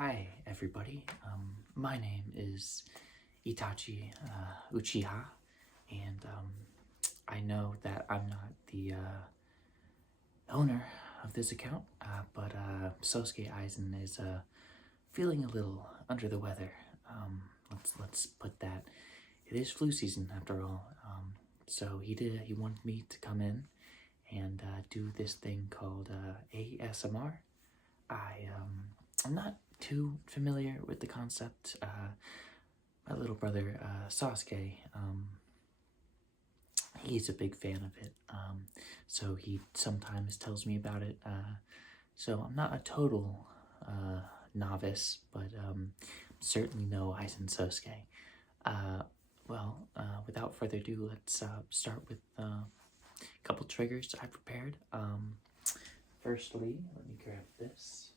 Hi, everybody. My name is Itachi Uchiha, and I know that I'm not the owner of this account, but Sosuke Aizen is feeling a little under the weather. Let's put that. It is flu season after all. So he wanted me to come in and do this thing called ASMR. I'm not too familiar with the concept. My little brother, Sasuke, he's a big fan of it, so he sometimes tells me about it. So I'm not a total novice, but certainly know Aizen Sosuke. Without further ado, let's start with a couple triggers I prepared. Firstly, let me grab this.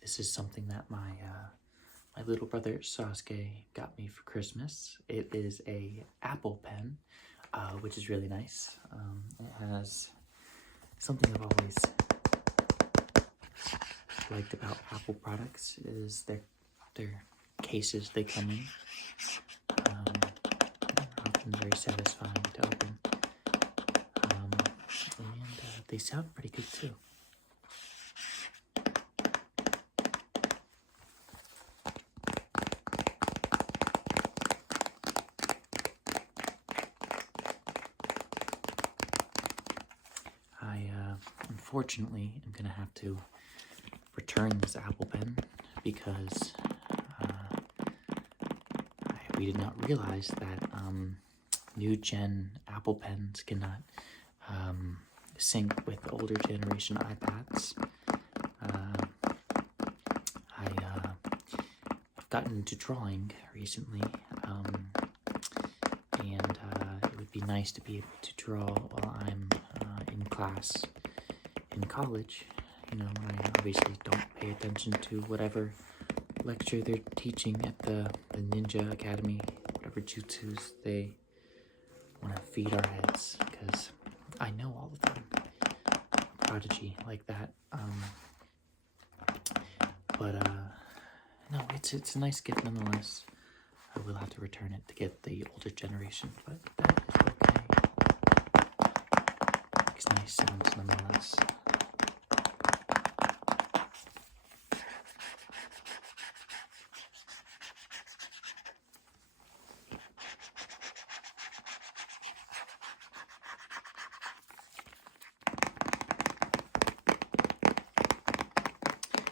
This is something that my little brother Sasuke got me for Christmas. It is a Apple pen, which is really nice. It has something I've always liked about Apple products is their cases they come in. Often very satisfying to open, and they sound pretty good too. Unfortunately, I'm gonna have to return this Apple pen because we did not realize that new gen Apple pens cannot sync with older generation iPads. I've gotten into drawing recently, and it would be nice to be able to draw while I'm in class in college, when I obviously don't pay attention to whatever lecture they're teaching at the Ninja Academy, whatever jutsus they want to feed our heads, because I know all of them. Prodigy like that. No, it's a nice gift nonetheless. I will have to return it to get the older generation, but that is okay. Makes nice sounds nonetheless.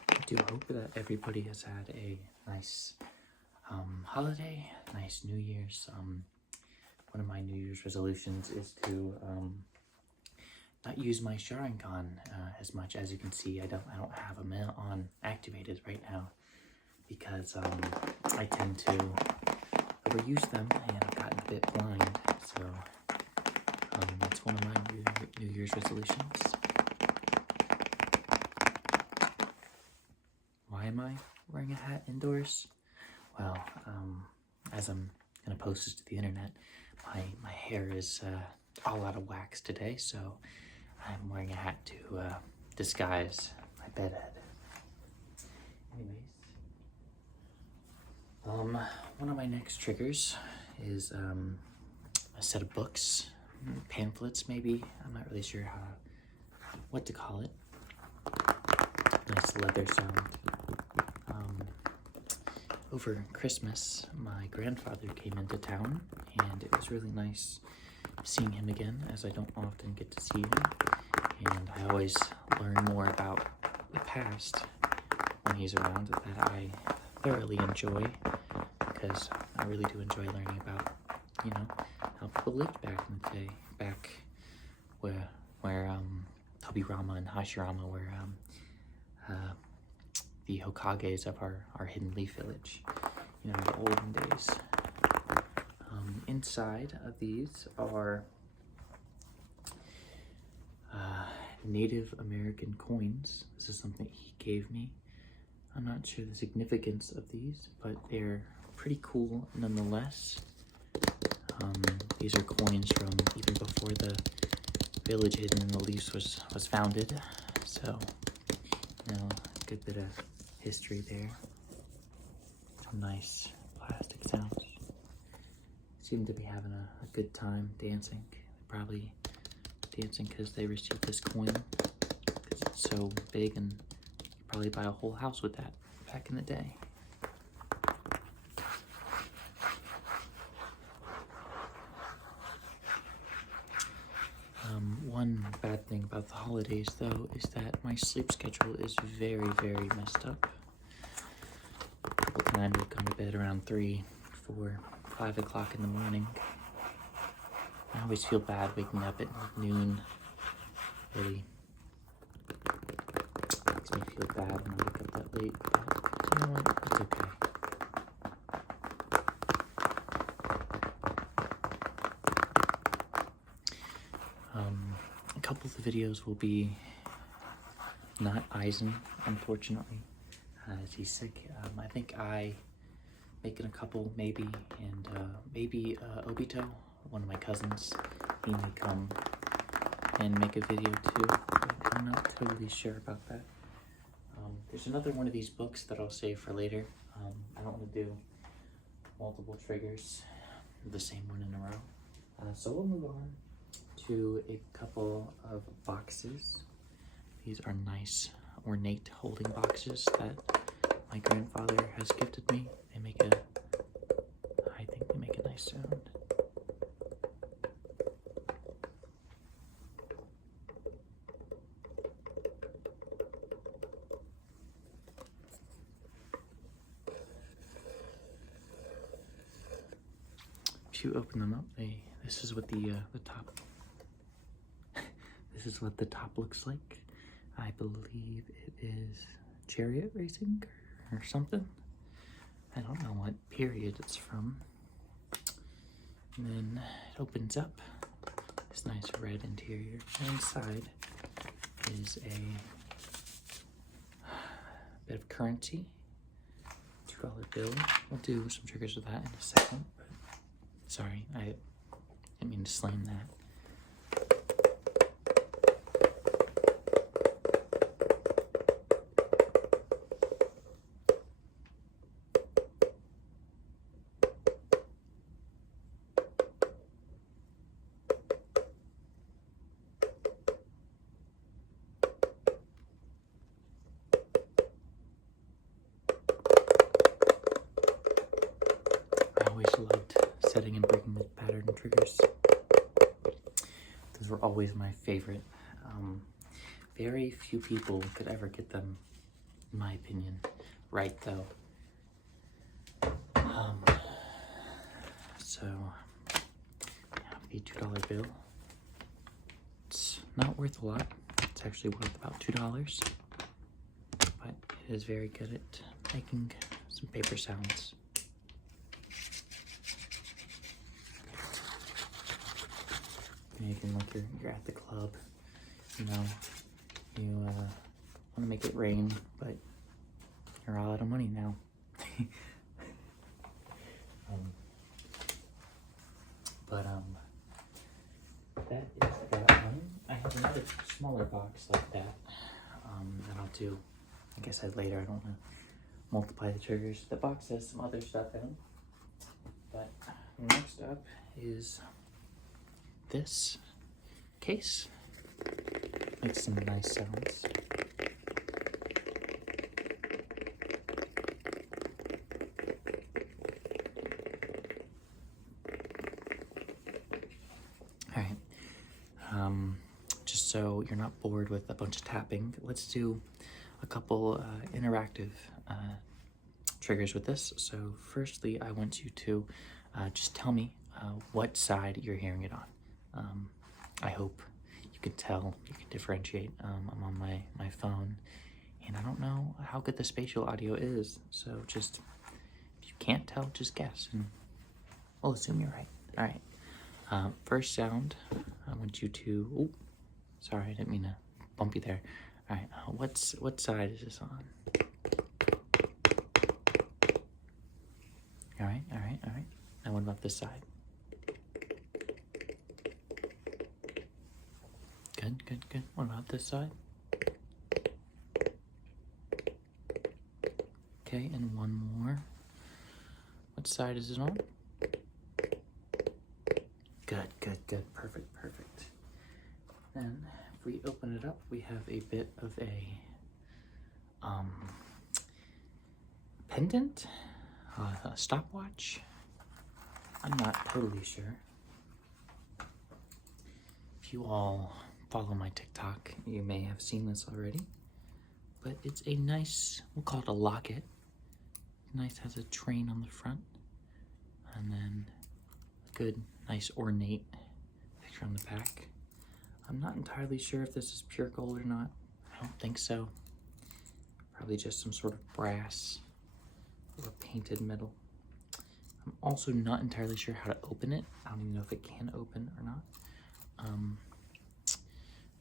I do hope that everybody has had a nice holiday, nice New Year's. One of my New Year's resolutions is to not use my Sharingan as much. As you can see, I don't have a on activated right now because I tend to overuse them and I've gotten a bit blind. So that's one of my New Year's resolutions. Why am I wearing a hat indoors? Well, as I'm gonna post this to the internet, my hair is all out of wax today, so I'm wearing a hat to disguise my bed head. Anyways, one of my next triggers is a set of books, pamphlets maybe. I'm not really sure what to call it. Nice leather sound. Over Christmas, my grandfather came into town, and it was really nice seeing him again, as I don't often get to see him, and I always learn more about the past when he's around that I thoroughly enjoy, because I really do enjoy learning about, how people lived back in the day, back where Tobirama and Hashirama were the Hokages of our Hidden Leaf Village, the olden days. Inside of these are Native American coins. This is something he gave me. I'm not sure the significance of these, but they're pretty cool nonetheless. These are coins from even before the village Hidden in the Leaves was founded. So, good bit of history there. Some nice plastic sounds. Seem to be having a good time dancing. Probably dancing because they received this coin because it's so big, and you probably buy a whole house with that back in the day. One bad thing about the holidays, though, is that my sleep schedule is very, very messed up. People time to come to bed around 3, 4, 5 o'clock in the morning. I always feel bad waking up at noon. Really makes me feel bad when I wake up that late, but you know what? It's okay. A couple of the videos will be not Eisen, unfortunately, as he's sick. I think making a couple, maybe, and maybe Obito, one of my cousins, he may come and make a video too, but I'm not totally sure about that. There's another one of these books that I'll save for later. I don't want to do multiple triggers, the same one in a row. So we'll move on to a couple of boxes. These are nice, ornate holding boxes that my grandfather has gifted me. They make I think they make a nice sound. If you open them up, this is what the top. This is what the top looks like. I believe it is chariot racing or something. I don't know what period it's from. And then it opens up. This nice red interior. And inside is a bit of currency. $2 bill. We'll do some triggers with that in a second. But sorry, I didn't mean to slam that. Loved setting and breaking the pattern triggers. Those were always my favorite. Very few people could ever get them, in my opinion, right though. So I have the $2 bill. It's not worth a lot. It's actually worth about $2, but it is very good at making some paper sounds. You can, like, you're at the club, you know, you want to make it rain, but you're all out of money now. That is that one. I have another smaller box like that, that I'll do, like I said, later. I don't want to multiply the triggers. The box has some other stuff in it, but next up is this case. Makes some nice sounds. Alright, just so you're not bored with a bunch of tapping, let's do a couple interactive triggers with this. So firstly, I want you to just tell me what side you're hearing it on. I hope you can tell, you can differentiate. I'm on my phone, and I don't know how good the spatial audio is, so just, if you can't tell, just guess, and we'll assume you're right. All right, first sound, I want you to, oh, sorry, I didn't mean to bump you there. All right, what side is this on? All right. Now what about this side? Good. What about this side? Okay, and one more. What side is it on? Good, good, good. Perfect, perfect. Then, if we open it up, we have a bit of a pendant, a stopwatch. I'm not totally sure. If you all follow my TikTok, you may have seen this already, but it's a nice, we'll call it a locket. Nice, has a train on the front, and then a good, nice, ornate picture on the back. I'm not entirely sure if this is pure gold or not. I don't think so. Probably just some sort of brass or painted metal. I'm also not entirely sure how to open it. I don't even know if it can open or not.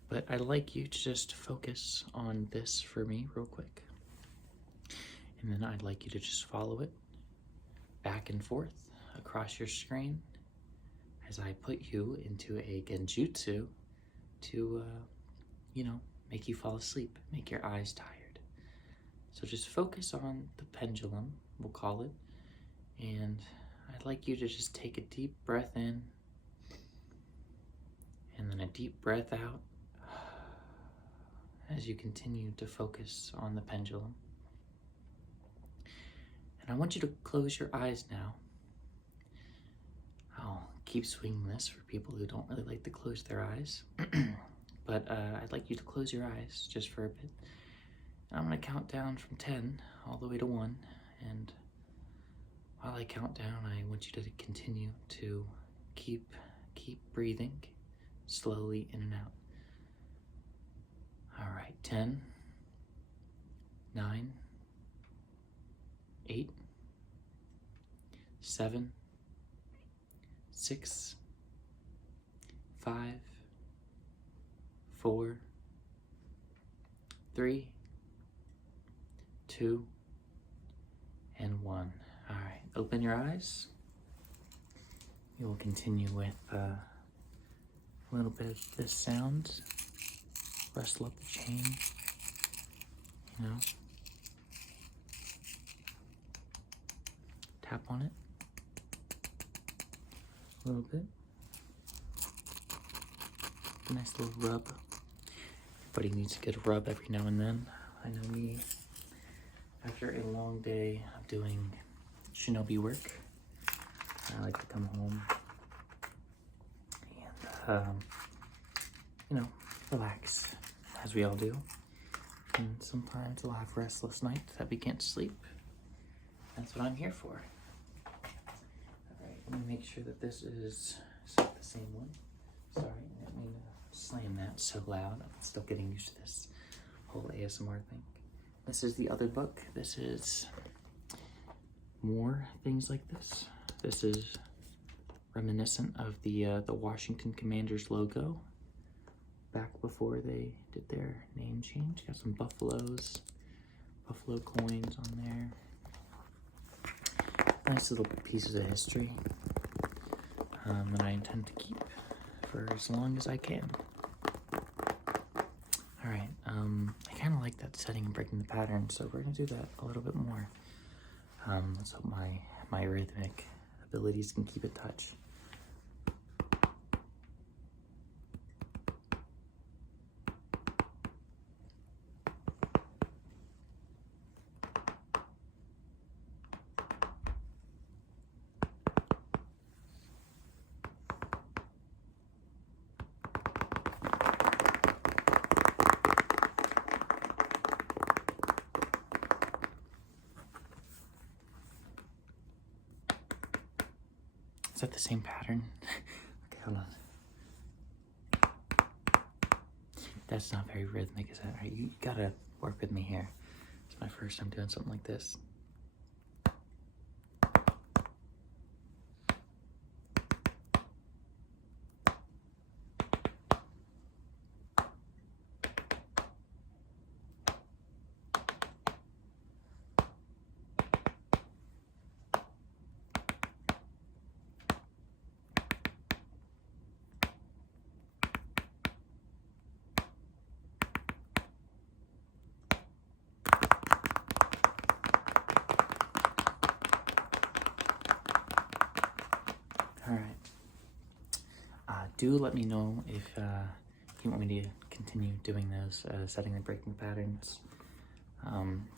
But I'd like you to just focus on this for me real quick. And then I'd like you to just follow it back and forth across your screen as I put you into a genjutsu to, make you fall asleep, make your eyes tired. So just focus on the pendulum, we'll call it, and I'd like you to just take a deep breath in and then a deep breath out as you continue to focus on the pendulum. And I want you to close your eyes now. I'll keep swinging this for people who don't really like to close their eyes. But I'd like you to close your eyes just for a bit. And I'm gonna count down from 10 all the way to 1. And while I count down, I want you to continue to keep breathing slowly in and out. All right, 10, 9, 8, 7, 6, 5, 4, 3, 2, and 1. All right, open your eyes. We will continue with a little bit of this sound. Rustle up the chain, Tap on it a little bit. A nice little rub. Everybody needs a good rub every now and then. I know me, after a long day of doing shinobi work, I like to come home and, relax, as we all do. And sometimes we'll have restless nights that we can't sleep. That's what I'm here for. Alright, let me make sure that this is the same one. Sorry, I didn't mean to slam that so loud. I'm still getting used to this whole ASMR thing. This is the other book. This is more things like this. This is reminiscent of the Washington Commanders logo back before they did their name change. Got some buffalo coins on there. Nice little pieces of history that I intend to keep for as long as I can. All right, I kind of like that setting and breaking the pattern, so we're gonna do that a little bit more. Let's hope my rhythmic abilities can keep in touch. Is that the same pattern? Okay, hold on. That's not very rhythmic, is that right? You gotta work with me here. It's my first time doing something like this. do let me know if you want me to continue doing those, setting and breaking patterns.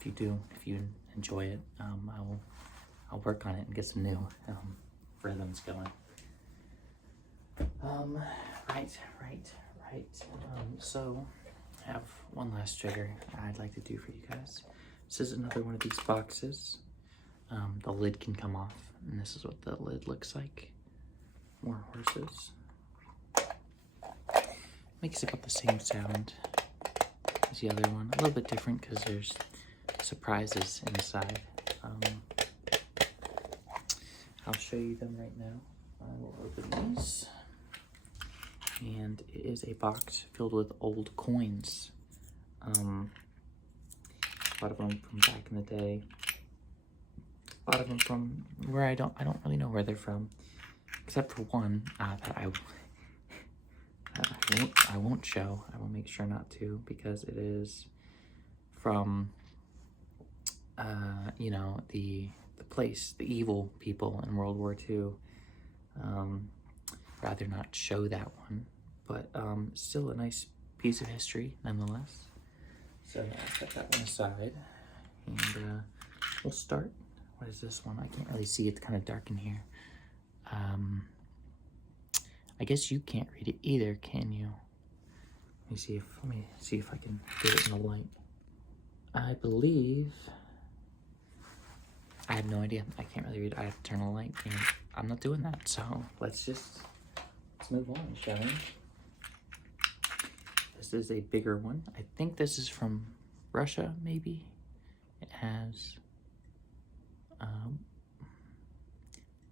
If you enjoy it, I'll work on it and get some new rhythms going. Right. So I have one last trigger I'd like to do for you guys. This is another one of these boxes. The lid can come off, and this is what the lid looks like. More horses. Makes about the same sound as the other one. A little bit different because there's surprises inside. I'll show you them right now. I will open these. And it is a box filled with old coins. A lot of them from back in the day. A lot of them from where I don't really know where they're from, except for one that I won't show. I will make sure not to, because it is from you know, the place, the evil people in World War II. Rather not show that one, but still a nice piece of history nonetheless. So I'll set that one aside, and we'll start. What is this one? I can't really see, it's kind of dark in here. I guess you can't read it either, can you? Let me see if I can get it in the light. I believe, I have no idea. I can't really read. I have to turn the light, and I'm not doing that. So let's move on, shall we? This is a bigger one. I think this is from Russia, maybe. It has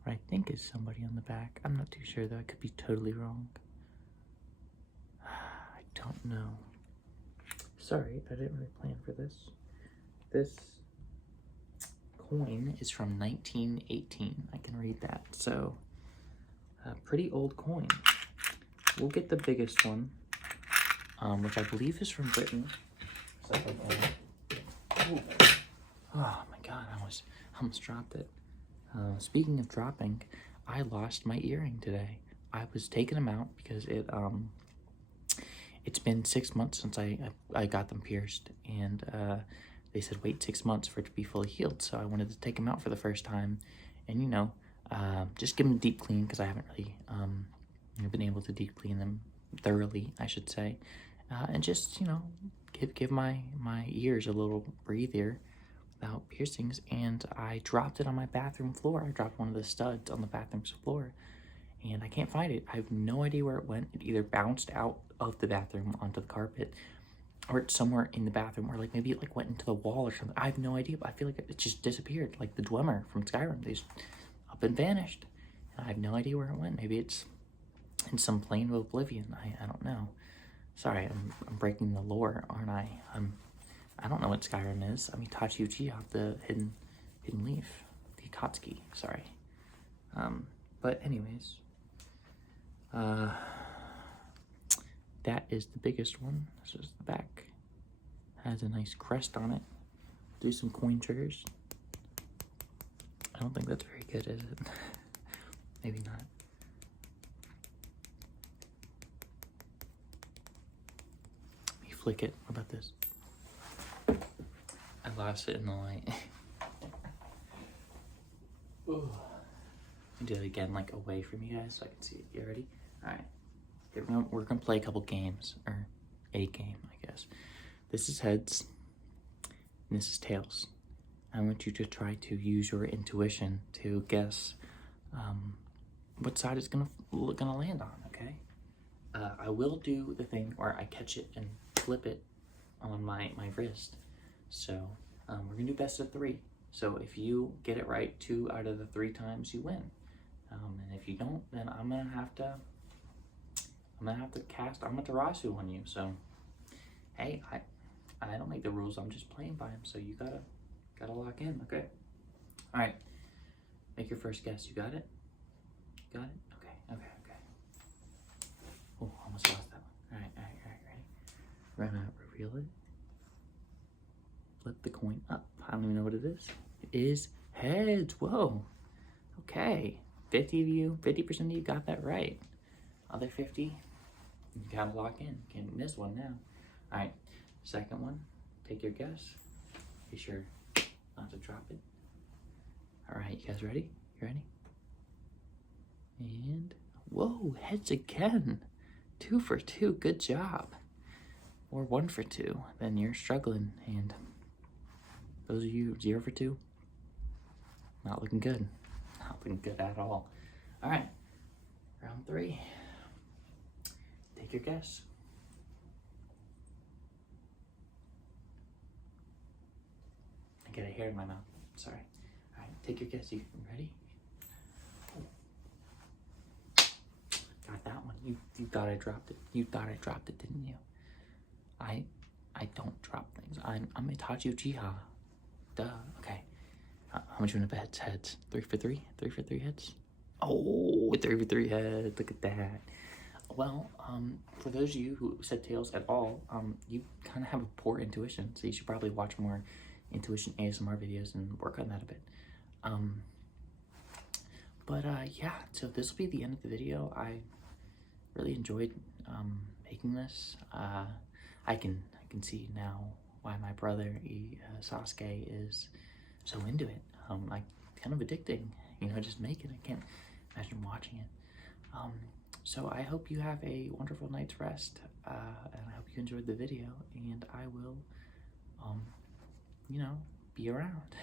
what I think is somebody on the back. I'm not too sure though. I could be totally wrong. I don't know. Sorry, I didn't really plan for this. This coin is from 1918. I can read that. So, a pretty old coin. We'll get the biggest one, which I believe is from Britain. So oh my god, I almost dropped it. Speaking of dropping, I lost my earring today. I was taking them out because it's been 6 months since I got them pierced, and they said wait 6 months for it to be fully healed. So I wanted to take them out for the first time, and you know, just give them a deep clean, because I haven't really been able to deep clean them thoroughly, I should say, and just, you know, give my ears a little breather without piercings. And I dropped it on my bathroom floor. I dropped one of the studs on the bathroom floor, and I can't find it. I have no idea where it went. It either bounced out of the bathroom onto the carpet, or it's somewhere in the bathroom, or like maybe it like went into the wall or something. I have no idea, but I feel like it just disappeared, like the Dwemer from Skyrim. They just up and vanished, and I have no idea where it went. Maybe it's in some plane of oblivion. I don't know. Sorry, I'm breaking the lore, aren't I? I don't know what Skyrim is. I'm Itachi Uchiha, the hidden leaf, the Akatsuki. Sorry. But anyways, that is the biggest one. This is the back. Has a nice crest on it. Do some coin triggers. I don't think that's very good, is it? Maybe not. Let me flick it. What about this? I lost it in the light. Ooh. Do it again, like away from you guys, so I can see it. You ready? All right. We're gonna play a couple games, or a game, I guess. This is heads, and this is tails. I want you to try to use your intuition to guess what side it's gonna land on. Okay. I will do the thing where I catch it and flip it on my wrist. So we're gonna do best of 3. So if you get it right 2 out of the 3 times, you win. And if you don't, then I'm gonna have to cast Amaterasu on you. So hey, I don't make the rules. I'm just playing by them. So you gotta lock in. Okay. All right. Make your first guess. You got it? Got it? Okay. Oh, almost lost that one. All right. Ready? We're gonna reveal it. Flip the coin up. I don't even know what it is. It is heads. Whoa. Okay. 50% of you got that right. Other 50, you gotta lock in. Can't miss one now. All right, second one, take your guess. Be sure not to drop it. All right, you guys ready? You ready? And, whoa, heads again. 2 for 2, good job. Or 1 for 2, then you're struggling. And those of you 0 for 2, not looking good. Not looking good at all. All right, round 3. Take your guess. I get a hair in my mouth, sorry. All right, take your guess. You ready? Got that one. You thought I dropped it. You thought I dropped it, didn't you? I don't drop things. I'm Itachi Uchiha. Duh. Okay. How much you want to bet? Heads. 3 for 3? 3 for 3 heads? Oh, 3 for 3 heads. Look at that. Well, for those of you who said tails at all, you kind of have a poor intuition, so you should probably watch more intuition ASMR videos and work on that a bit. Yeah, so this will be the end of the video. I really enjoyed making this. I can see now why my brother Sasuke is so into it. Like, kind of addicting, you know, just making it. I can't imagine watching it. So I hope you have a wonderful night's rest, and I hope you enjoyed the video, and I will, you know, be around.